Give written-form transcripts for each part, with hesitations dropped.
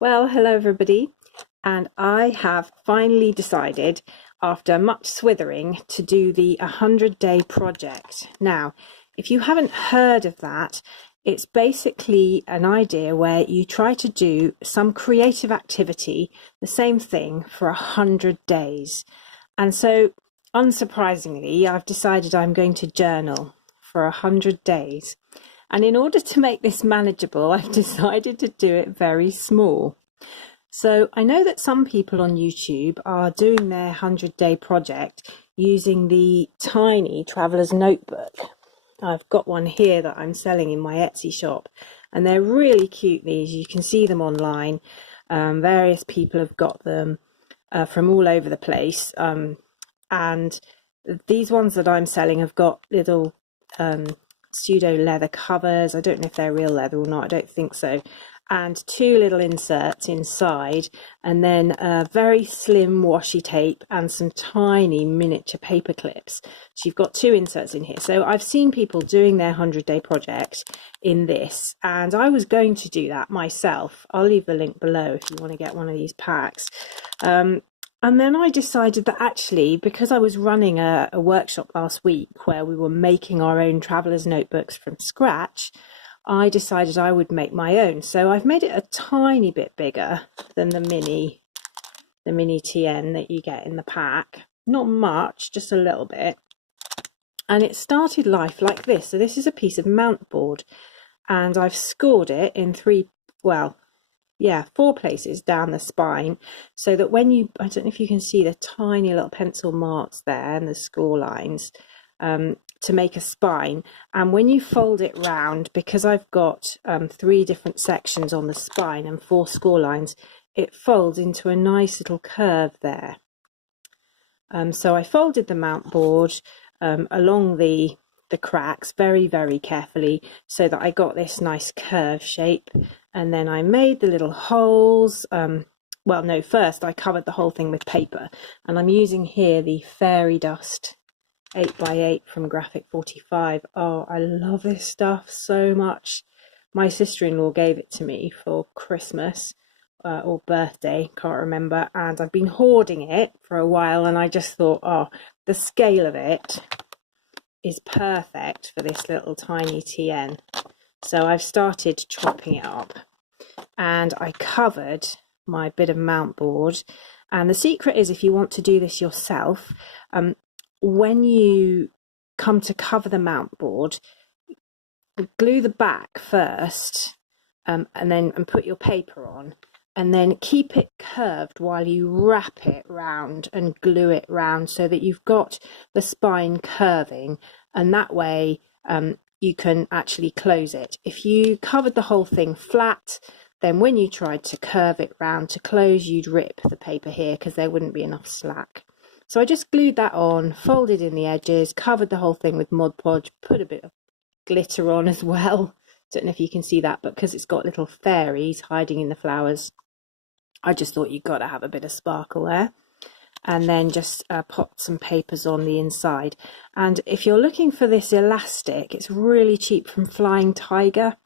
Well, hello everybody, and I have finally decided, after much swithering, to do the 100-day project. Now, if you haven't heard of that, it's basically an idea where you try to do some creative activity, the same thing, for 100 days. And so, unsurprisingly, I've decided I'm going to journal for 100 days. And in order to make this manageable, I've decided to do it very small. So I know that some people on YouTube are doing their 100-day project using the tiny traveler's notebook. I've got one here that I'm selling in my Etsy shop, and they're really cute, these. You can see them online. Various people have got them from all over the place. And these ones that I'm selling have got little pseudo leather covers. I don't know if they're real leather or not, I don't think so, and two little inserts inside, and then a very slim washi tape and some tiny miniature paper clips. So you've got two inserts in here. So I've seen people doing their 100-day project in this, and I was going to do that myself. I'll leave the link below if you want to get one of these packs. And then I decided that actually, because I was running a workshop last week where we were making our own traveler's notebooks from scratch, I decided I would make my own. So I've made it a tiny bit bigger than the mini TN that you get in the pack. Not much, just a little bit. And it started life like this. So this is a piece of mount board, and I've scored it in four places down the spine, so that when you, I don't know if you can see the tiny little pencil marks there and the score lines, to make a spine. And when you fold it round, because I've got 3 different sections on the spine and 4 score lines, it folds into a nice little curve there. So I folded the mount board along the cracks very, very carefully, so that I got this nice curve shape. And then I made the little holes. First I covered the whole thing with paper, and I'm using here the Fairy Dust 8x8 from Graphic 45. Oh, I love this stuff so much. My sister-in-law gave it to me for Christmas or birthday, can't remember, and I've been hoarding it for a while, and I just thought, oh, the scale of it is perfect for this little tiny TN. So I've started chopping it up, and I covered my bit of mount board. And the secret is, if you want to do this yourself, when you come to cover the mount board, glue the back first, and put your paper on, and then keep it curved while you wrap it round and glue it round, so that you've got the spine curving, and that way you can actually close it. If you covered the whole thing flat, then when you tried to curve it round to close, you'd rip the paper here because there wouldn't be enough slack. So I just glued that on, folded in the edges, covered the whole thing with Mod Podge, put a bit of glitter on as well. Don't know if you can see that, but because it's got little fairies hiding in the flowers, I just thought you've got to have a bit of sparkle there. And then just pop some papers on the inside. And if you're looking for this elastic, it's really cheap from Flying Tiger,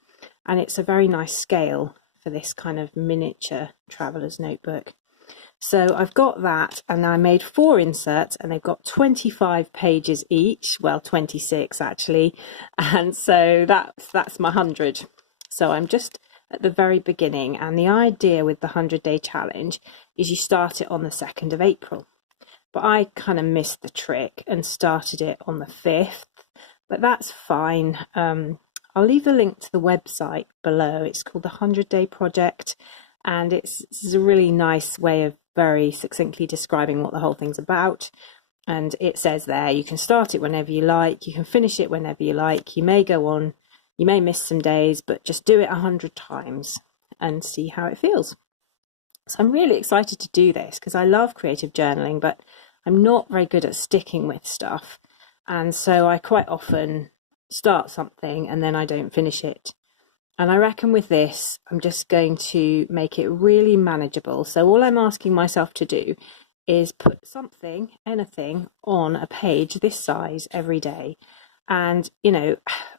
and it's a very nice scale for this kind of miniature traveler's notebook. So I've got that, and I made 4 inserts, and they've got 25 pages each, well, 26 actually, and so that's my 100. So I'm just at the very beginning, and the idea with the 100-day challenge is you start it on the 2nd of April. But I kind of missed the trick and started it on the 5th, but that's fine. I'll leave the link to the website below. It's called the 100-Day Project, and it's a really nice way of very succinctly describing what the whole thing's about. And it says there, you can start it whenever you like, you can finish it whenever you like, you may go on, you may miss some days, but just do it 100 times and see how it feels. So I'm really excited to do this because I love creative journaling, but I'm not very good at sticking with stuff. And so I quite often start something and then I don't finish it. And I reckon with this, I'm just going to make it really manageable. So all I'm asking myself to do is put something, anything, on a page this size every day. And, you know,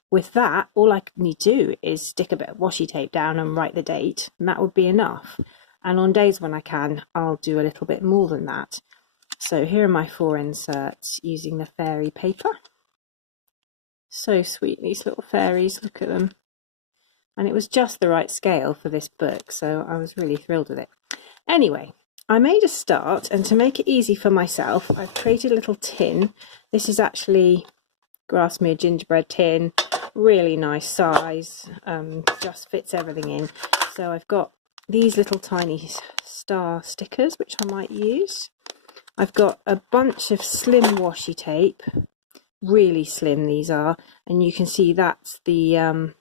with that, all I need to do is stick a bit of washi tape down and write the date, and that would be enough. and on days when I can, I'll do a little bit more than that. So here are my 4 inserts using the fairy paper. So sweet, these little fairies, look at them. And it was just the right scale for this book, so I was really thrilled with it. Anyway, I made a start, and to make it easy for myself, I've created a little tin. This is actually Grasmere gingerbread tin, really nice size, just fits everything in. So I've got these little tiny star stickers, which I might use. I've got a bunch of slim washi tape, really slim these are, and you can see that's the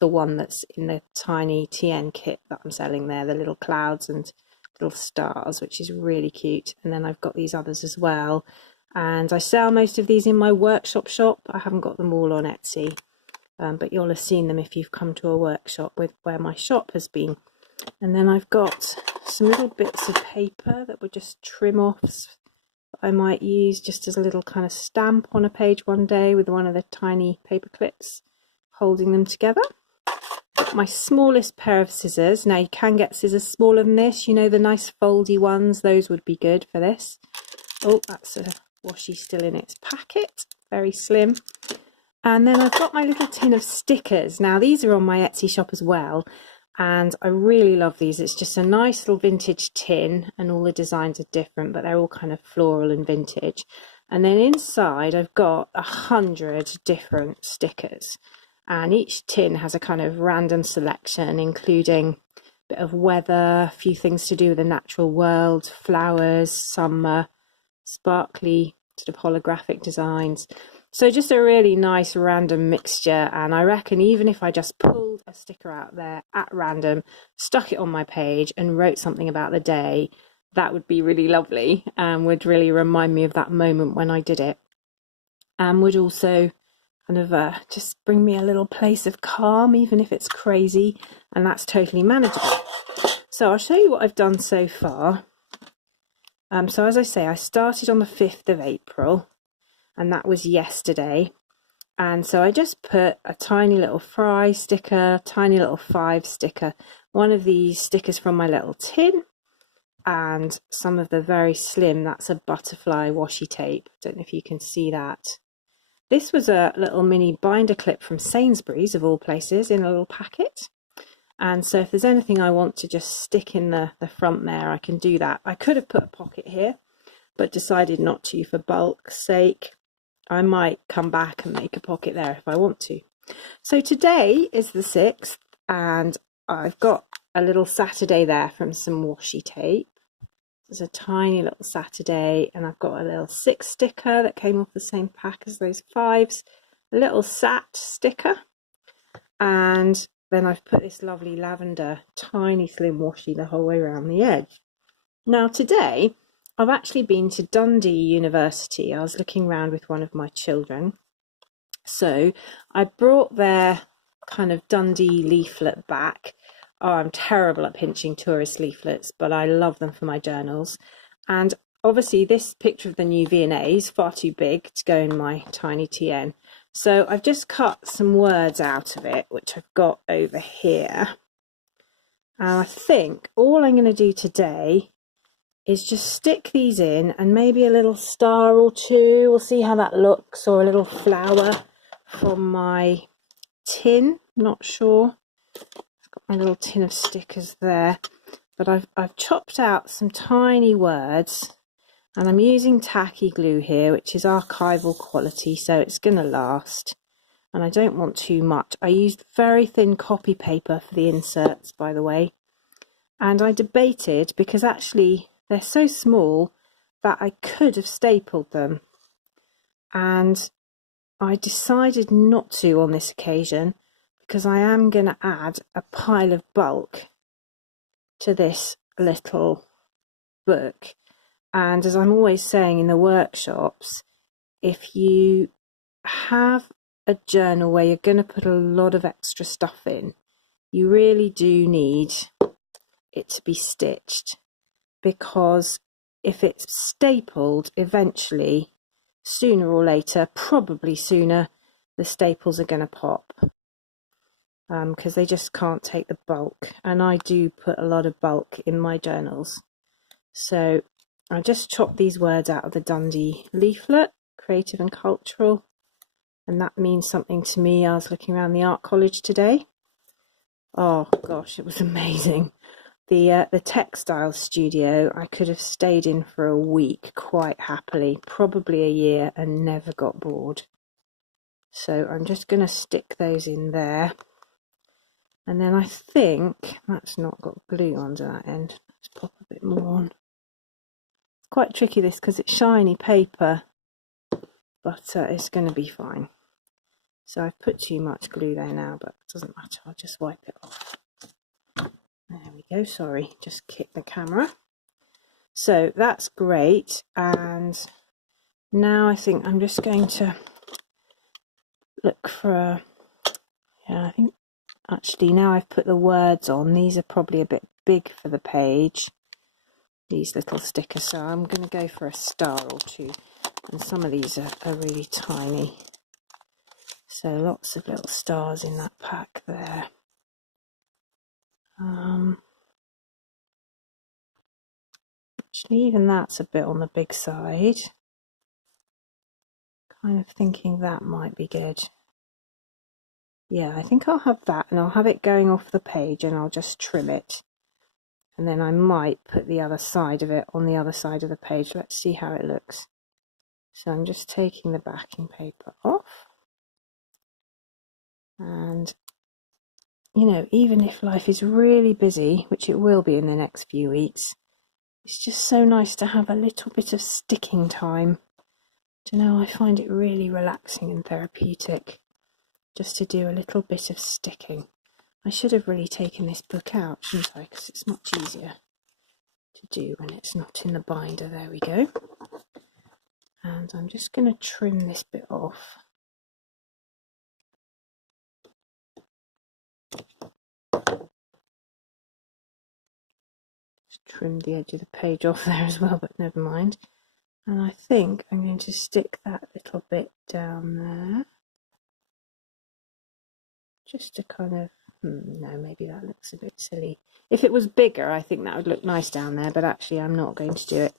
one that's in the tiny TN kit that I'm selling there, the little clouds and little stars, which is really cute. And then I've got these others as well, and I sell most of these in my workshop shop. I haven't got them all on Etsy, but you'll have seen them if you've come to a workshop with where my shop has been. And then I've got some little bits of paper that were just trim-offs that I might use just as a little kind of stamp on a page one day with one of the tiny paper clips holding them together. Got my smallest pair of scissors. Now you can get scissors smaller than this, you know, the nice foldy ones, those would be good for this. Oh, that's a washi still in its packet, very slim. And then I've got my little tin of stickers. Now these are on my Etsy shop as well, and I really love these. It's just a nice little vintage tin, and all the designs are different, but they're all kind of floral and vintage. And then inside I've got 100 different stickers, and each tin has a kind of random selection, including a bit of weather, a few things to do with the natural world, flowers, summer, sparkly sort of holographic designs. So just a really nice random mixture, and I reckon even if I just pulled a sticker out there at random, stuck it on my page and wrote something about the day, that would be really lovely and would really remind me of that moment when I did it, and would also kind of just bring me a little place of calm, even if it's crazy, and that's totally manageable. So I'll show you what I've done so far. So as I say, I started on the 5th of April, and that was yesterday. And so I just put a tiny little fry sticker, tiny little 5 sticker, one of these stickers from my little tin, and some of the very slim, that's a butterfly washi tape. Don't know if you can see that. This was a little mini binder clip from Sainsbury's, of all places, in a little packet. And so if there's anything I want to just stick in the front there, I can do that. I could have put a pocket here, but decided not to for bulk's sake. I might come back and make a pocket there if I want to. So today is the 6th, and I've got a little Saturday there from some washi tape. There's a tiny little Saturday, and I've got a little 6 sticker that came off the same pack as those 5s, a little Sat sticker, and then I've put this lovely lavender tiny slim washi the whole way around the edge. Now today I've actually been to Dundee University. I was looking around with one of my children, so I brought their kind of Dundee leaflet back. Oh, I'm terrible at pinching tourist leaflets, but I love them for my journals. And obviously this picture of the new V&A is far too big to go in my tiny TN. So I've just cut some words out of it, which I've got over here. And I think all I'm going to do today is just stick these in, and maybe a little star or two. We'll see how that looks, or a little flower from my tin. Not sure. I've got my little tin of stickers there, but I've chopped out some tiny words, and I'm using tacky glue here, which is archival quality, so it's going to last. And I don't want too much. I used very thin copy paper for the inserts, by the way, and I debated, because actually they're so small that I could have stapled them, and I decided not to on this occasion, because I am going to add a pile of bulk to this little book. And as I'm always saying in the workshops, if you have a journal where you're going to put a lot of extra stuff in, you really do need it to be stitched, because if it's stapled, eventually, sooner or later, probably sooner, the staples are going to pop. because they just can't take the bulk, and I do put a lot of bulk in my journals. So I just chopped these words out of the Dundee leaflet, creative and cultural, and that means something to me. I was looking around the art college today. Oh gosh, it was amazing. The textile studio, I could have stayed in for a week quite happily, probably a year, and never got bored. So I'm just going to stick those in there. And then I think that's not got glue onto that end. Let's pop a bit more on. It's quite tricky this because it's shiny paper, but it's going to be fine. So I've put too much glue there now, but it doesn't matter. I'll just wipe it off. There we go. Sorry, just kicked the camera. So that's great. And now I think I'm just going to look for a, yeah, I think actually now I've put the words on. These are probably a bit big for the page, these little stickers. So I'm going to go for a star or two. And some of these are really tiny. So lots of little stars in that pack there. Actually, even that's a bit on the big side. Kind of thinking that might be good. Yeah, I think I'll have that, and I'll have it going off the page, and I'll just trim it. And then I might put the other side of it on the other side of the page. Let's see how it looks. So I'm just taking the backing paper off. And, you know, even if life is really busy, which it will be in the next few weeks, it's just so nice to have a little bit of sticking time. Do you know, I find it really relaxing and therapeutic just to do a little bit of sticking. I should have really taken this book out, shouldn't I? Because it's much easier to do when it's not in the binder. There we go. And I'm just going to trim this bit off. Trimmed the edge of the page off there as well, but never mind. And I think I'm going to stick that little bit down there, just to kind of, no, maybe that looks a bit silly. If it was bigger, I think that would look nice down there, but actually I'm not going to do it.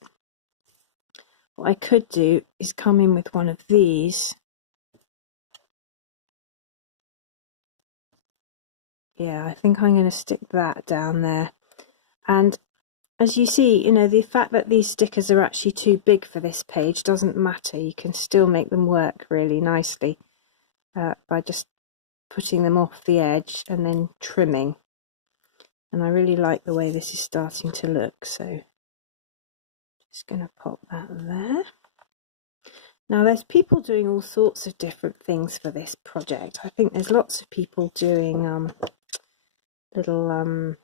What I could do is come in with one of these. Yeah, I think I'm going to stick that down there. And as you see, you know, the fact that these stickers are actually too big for this page doesn't matter. You can still make them work really nicely by just putting them off the edge and then trimming. And I really like the way this is starting to look, so just going to pop that there. Now there's people doing all sorts of different things for this project. I think there's lots of people doing little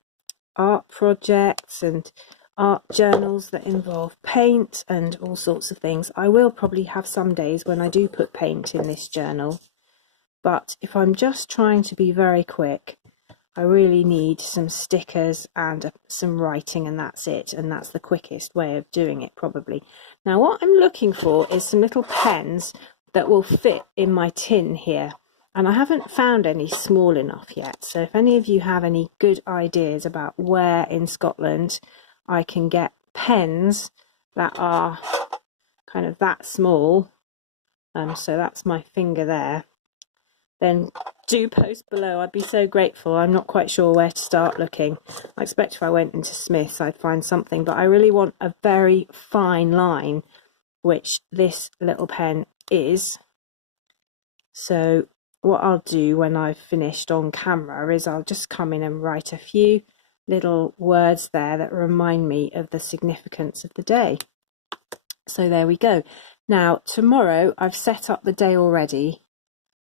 art projects and art journals that involve paint and all sorts of things. I will probably have some days when I do put paint in this journal, but if I'm just trying to be very quick, I really need some stickers and some writing, and that's it, and that's the quickest way of doing it probably. Now what I'm looking for is some little pens that will fit in my tin here, and I haven't found any small enough yet. So if any of you have any good ideas about where in Scotland I can get pens that are kind of that small, so that's my finger there, then do post below. I'd be so grateful. I'm not quite sure where to start looking. I expect if I went into Smith's I'd find something, but I really want a very fine line, which this little pen is. So what I'll do when I've finished on camera is I'll just come in and write a few little words there that remind me of the significance of the day. So there we go. Now tomorrow I've set up the day already.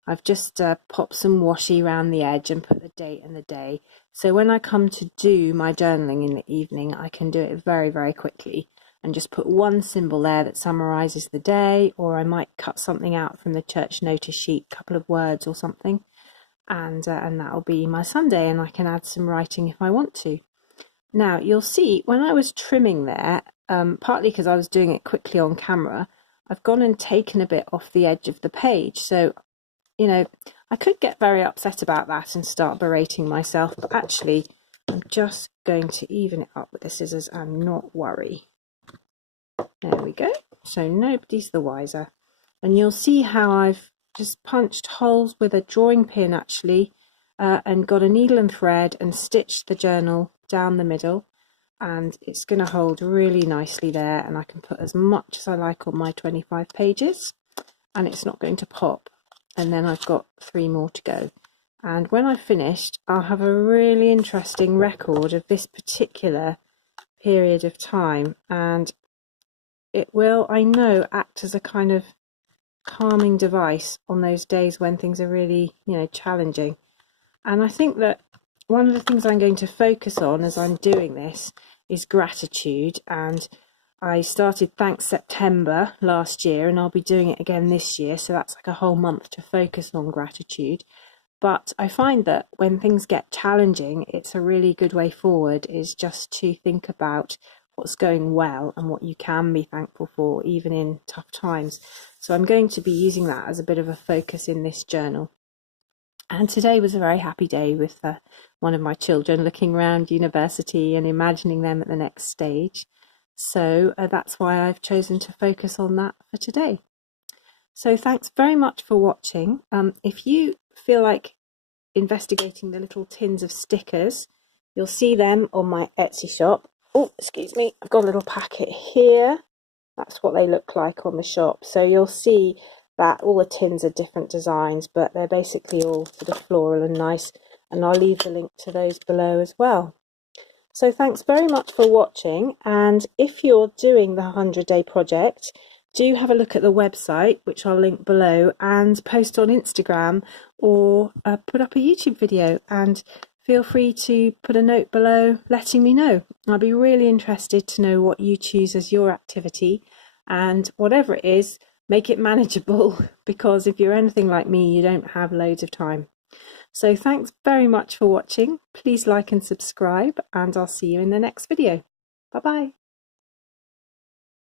I've just popped some washi around the edge and put the date and the day. So when I come to do my journaling in the evening, I can do it very, very quickly and just put one symbol there that summarises the day, or I might cut something out from the church notice sheet, a couple of words or something, and that'll be my Sunday, and I can add some writing if I want to. Now you'll see when I was trimming there, partly because I was doing it quickly on camera, I've gone and taken a bit off the edge of the page. So, you know, I could get very upset about that and start berating myself, but actually I'm just going to even it up with the scissors and not worry. There we go. So nobody's the wiser. And you'll see how I've just punched holes with a drawing pin actually, and got a needle and thread and stitched the journal down the middle, and it's going to hold really nicely there, and I can put as much as I like on my 25 pages and it's not going to pop. And then I've got 3 more to go, and when I've finished I'll have a really interesting record of this particular period of time, and it will, I know, act as a kind of calming device on those days when things are really, challenging. And I think that one of the things I'm going to focus on as I'm doing this is gratitude. And I started Thanks September last year, and I'll be doing it again this year. So that's like a whole month to focus on gratitude. But I find that when things get challenging, it's a really good way forward is just to think about what's going well and what you can be thankful for, even in tough times. So I'm going to be using that as a bit of a focus in this journal. And today was a very happy day with one of my children looking around university and imagining them at the next stage. So that's why I've chosen to focus on that for today. So thanks very much for watching. If you feel like investigating the little tins of stickers, you'll see them on my Etsy shop. Oh, excuse me, I've got a little packet here. That's what they look like on the shop. So you'll see that all the tins are different designs, but they're basically all sort of floral and nice, and I'll leave the link to those below as well. So thanks very much for watching, and if you're doing the 100-day project, do have a look at the website, which I'll link below, and post on Instagram or put up a YouTube video, and feel free to put a note below letting me know. I'd be really interested to know what you choose as your activity, and whatever it is, make it manageable, because if you're anything like me, you don't have loads of time. So thanks very much for watching. Please like and subscribe, and I'll see you in the next video. Bye bye.